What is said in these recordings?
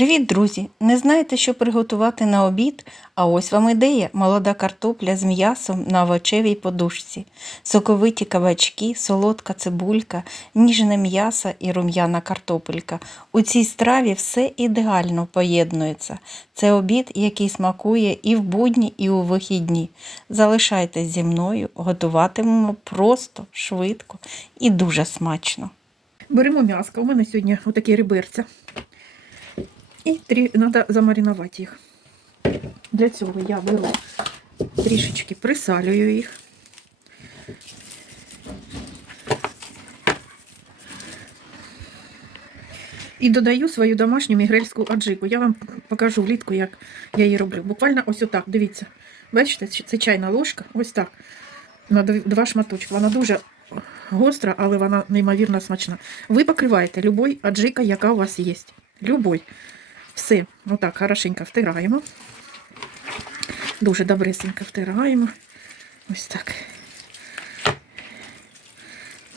Привіт, друзі! Не знаєте, що приготувати на обід? А ось вам ідея: молода картопля з м'ясом на овочевій подушці, соковиті кабачки, солодка цибулька, ніжне м'ясо і рум'яна картопелька. У цій страві все ідеально поєднується. Це обід, який смакує і в будні, і у вихідні. Залишайтесь зі мною, готуватимемо просто, швидко і дуже смачно. Беремо м'яско. У мене сьогодні отакі реберця. І треба замаринувати їх. Для цього я беру трішечки присалюю їх. І додаю свою домашню мігрельську аджику. Я вам покажу влітку, як я її роблю. Буквально ось отак, дивіться. Бачите, це чайна ложка, ось так. На два шматочки. Вона дуже гостра, але вона неймовірно смачна. Ви покриваєте любой аджика, яка у вас є. Любой. Все, отак, хорошенько втираємо. Дуже добресенько втираємо. Ось так.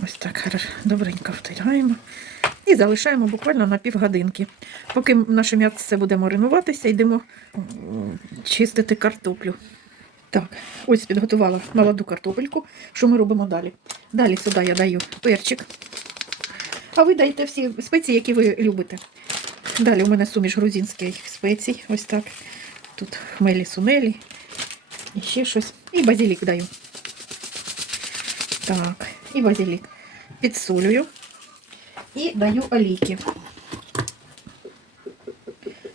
Ось так, добренько втираємо. І залишаємо буквально на півгодинки. Поки наше м'ясо буде маринуватися, йдемо чистити картоплю. Так, ось підготувала молоду картопельку. Що ми робимо далі? Далі сюди я даю перчик. А ви даєте всі спеції, які ви любите. Далі у мене суміш грузинських спецій. Ось так. Тут хмелі сунелі. І ще щось. І базилік даю. Так, і базилік. Підсолюю. І даю олійки.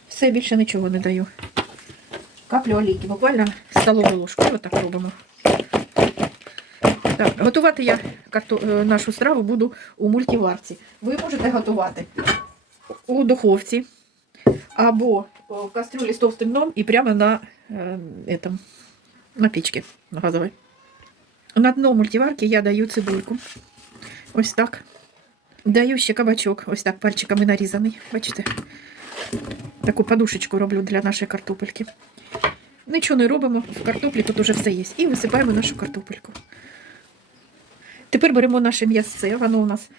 Все більше нічого не даю. Каплю олійки, буквально столову ложку. Отак робимо. Так, готувати я е, нашу страву буду у мультиварці. Ви можете готувати у духовці або в кастрюлі з товстим дном і прямо на, е, этом, на печці на газовій. На дно мультиварки я даю цибульку. Ось так. Даю ще кабачок, ось так пальчиками нарізаний. Бачите? Таку подушечку роблю для нашої картопельки. Нічого не робимо, в картоплі тут уже все є. І висипаємо нашу картопельку. Тепер беремо наше м'ясце, воно у нас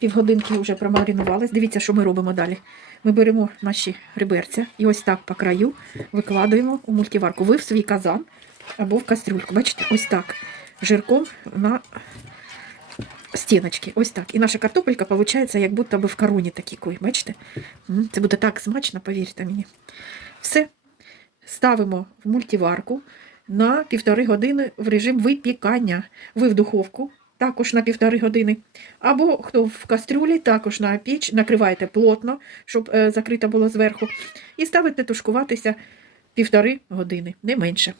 півгодинки вже промаринувалось. Дивіться, що ми робимо далі. Ми беремо наші реберця і ось так по краю викладаємо у мультиварку. Ви в свій казан або в кастрюльку. Бачите, ось так. Жирком на стіночки. Ось так. І наша картопелька виходить, як будто би в короні такій. Бачите? Це буде так смачно, повірте мені. Все. Ставимо в мультиварку на півтори години в режим випікання. Ви в духовку також на півтори години. Або хто в кастрюлі, також на піч, накриваєте плотно, щоб е, закрито було зверху. І ставите тушкуватися півтори години, не менше.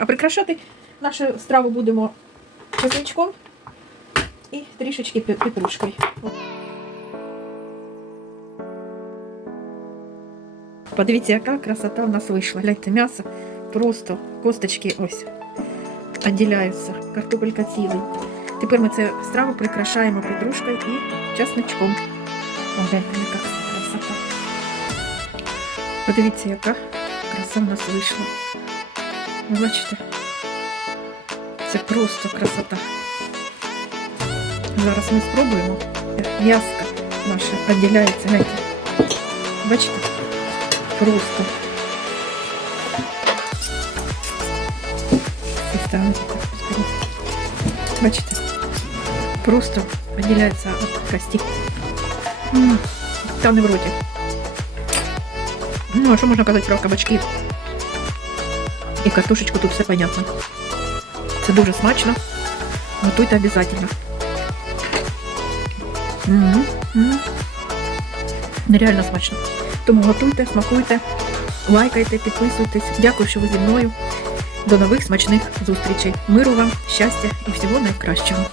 А прикрашати нашу страву будемо чесничком і трішечки пе- петрушкою. Подивіться, яка красота в нас вийшла. Гляньте, м'ясо просто косточки ось відділяються. Картопелька цілий. Тепер ми цю страву прикрашаємо петрушкою і чесничком. О, гляньте, яка красота. Подивіться, яка краса в нас вийшла. Ви бачите? Це просто красота. Зараз ми спробуємо. М'яско наше відділяється. Гляньте. Бачите? Просто. Ось там, господи. Бачите? Просто відділяється від кості. Та не в. Ну, а що можна казати про кабачки? І картошечку тут все понятно. Це дуже смачно. Готуйте м. Нереально смачно. Тому готуйте, смакуйте, лайкайте, підписуйтесь. Дякую, що ви зі мною. До нових смачних зустрічей. Миру вам, щастя і всього найкращого.